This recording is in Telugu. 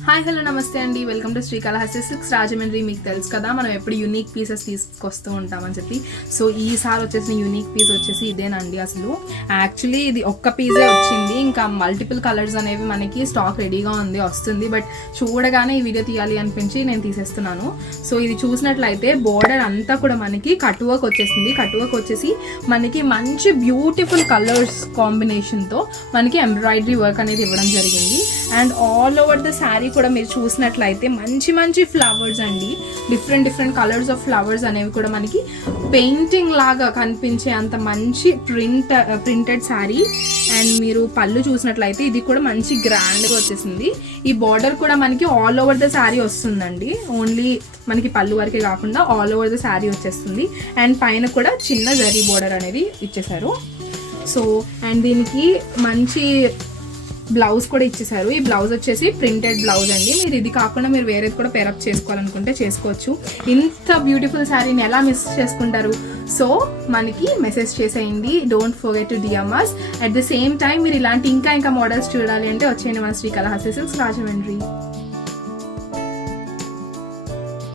హాయ్ హలో నమస్తే అండి, welcome to Srikalahasti silks Rajahmundry. మీకు తెలుసు కదా మనం ఎప్పుడు యూనిక్ పీసెస్ తీసుకొస్తూ ఉంటామని చెప్పి. సో ఈసారి వచ్చేసిన యూనిక్ పీస్ వచ్చేసి ఇదేనండి. అసలు యాక్చువల్లీ ఇది ఒక్క పీసే వచ్చింది, ఇంకా మల్టిపుల్ కలర్స్ అనేవి మనకి స్టాక్ రెడీగా వస్తుంది. బట్ చూడగానే ఈ వీడియో తీయాలి అనిపించి నేను తీసేస్తున్నాను. సో ఇది చూసినట్లయితే బోర్డర్ అంతా కూడా మనకి కట్ వర్క్ వచ్చేసింది. కట్ వర్క్ వచ్చేసి మనకి మంచి బ్యూటిఫుల్ కలర్స్ కాంబినేషన్తో మనకి ఎంబ్రాయిడరీ వర్క్ అనేది ఇవ్వడం జరిగింది. And all over the sari కూడా మీరు చూసినట్లయితే మంచి మంచి ఫ్లవర్స్ అండి, డిఫరెంట్ కలర్స్ ఆఫ్ ఫ్లవర్స్ అనేవి కూడా మనకి పెయింటింగ్ లాగా కనిపించే అంత మంచి ప్రింటెడ్ శారీ. అండ్ మీరు పళ్ళు చూసినట్లయితే ఇది కూడా మంచి గ్రాండ్గా వచ్చేసింది. ఈ బార్డర్ కూడా మనకి ఆల్ ఓవర్ ద శారీ వస్తుందండి, ఓన్లీ మనకి పళ్ళు వరకే కాకుండా ఆల్ ఓవర్ ద శారీ వచ్చేస్తుంది. అండ్ పైన కూడా చిన్న జరీ బార్డర్ అనేది ఇచ్చేసారు. సో అండ్ దీనికి మంచి బ్లౌజ్ కూడా ఇచ్చేసారు. ఈ బ్లౌజ్ వచ్చేసి ప్రింటెడ్ బ్లౌజ్ అండి. మీరు ఇది కాకుండా మీరు వేరేది కూడా పేరప్ చేసుకోవాలనుకుంటే చేసుకోవచ్చు. ఇంత బ్యూటిఫుల్ శారీని ఎలా మిస్ చేసుకుంటారు? సో మనకి మెసేజ్ చేసేయండి, don't forget to DM us. At the same time మీరు ఇలాంటి ఇంకా మోడల్స్ చూడాలి అంటే వచ్చేయండి మన శ్రీకాళహస్తి సిల్క్స్ రాజమండ్రి.